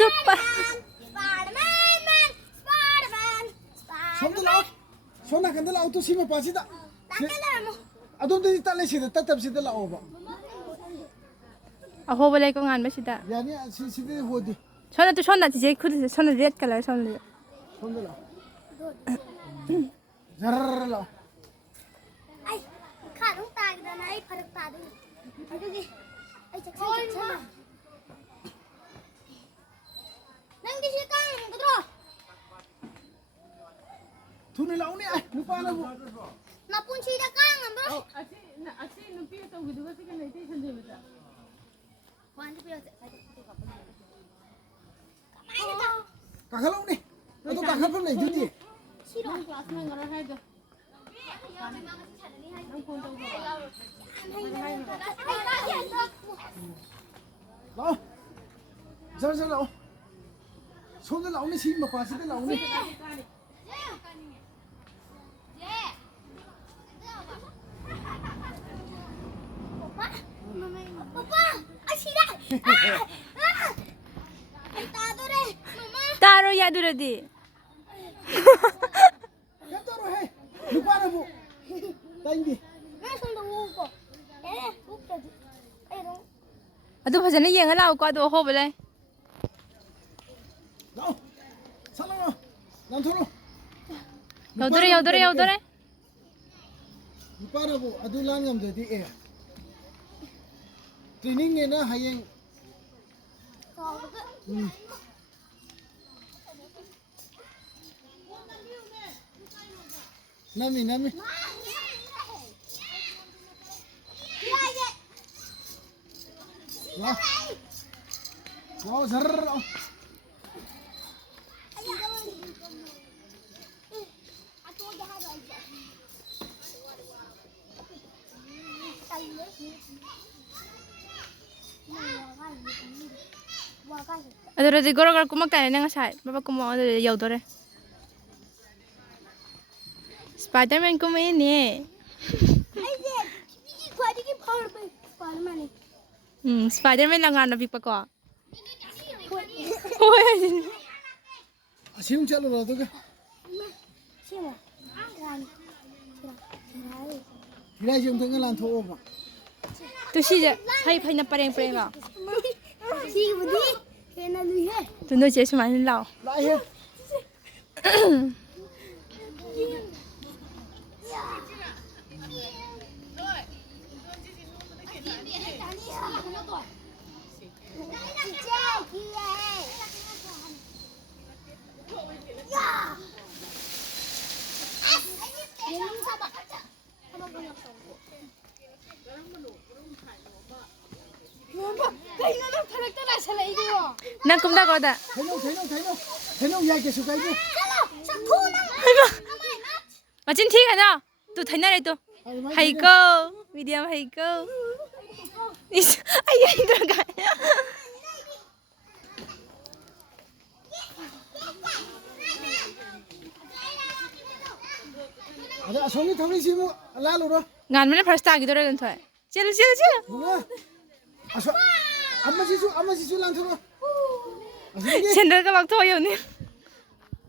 super 손들 나오. 손나 근데 나오 또 심어 빠지다. 아동들이 딸래시다. 따뜻시다 나오 봐. ahoba lay ko ngan ba sida 야니 시시들 호디. sona tu sona tije khud sona red color sona 손들 나오. 자르르 나오. ai khả đúng tài cái này phải được tài đi phải được gì ai chắc chắn nâng cái gì căng cái đó 돈을 나오네. 아, 누빠나 뭐. 나쁜 시다 căng làm đó 아시 눈빛에 또 누가 지금 내 텐션 줍니다. quan trọng bây giờ phải được gặp 가갈라오네. 나도 가갈품 내 주디. 싫어 클래스만 가라 해도. 나오. 자르자르 나오. 손들 나오네. 심어 빠지다 나오네. 오빠 아 싫어 따도래 taro ya duradi 야 해. 누빠나 뭐. 다인기. 내 손도 오고 에 웃겨지 에롱 adu phajana yenga law ko adu ahoba lay 나오. 살라마. 난토로. yaudore 누빠나 뭐 아둘랑염 되디 에. 트레이닝에나 하행. còn 나미 나미. 와. 와, 자르르 나오. aduradi gorogar kumak tane nang sai baba kumo adu yaudore spiderman kumo ni spiderman lang ana big pa ko 지금 잘라 놔두게. 이라 지금 등을 안 토고 봐. tu si ja phai phai na pareng la tu no che sma ni lao 나해. nang kum da ko da 대놈 이야기 수가 이제. machin thi ka na tu thaina re tu hai ko medium hai ko is ai ai da ga 아, 손이 털이 지금 라로로. ngan mane first ta gi dore gan thoi chelo 뭐야? 아서. 엄마 지수 란토로. sandal ka bak thoi yo ni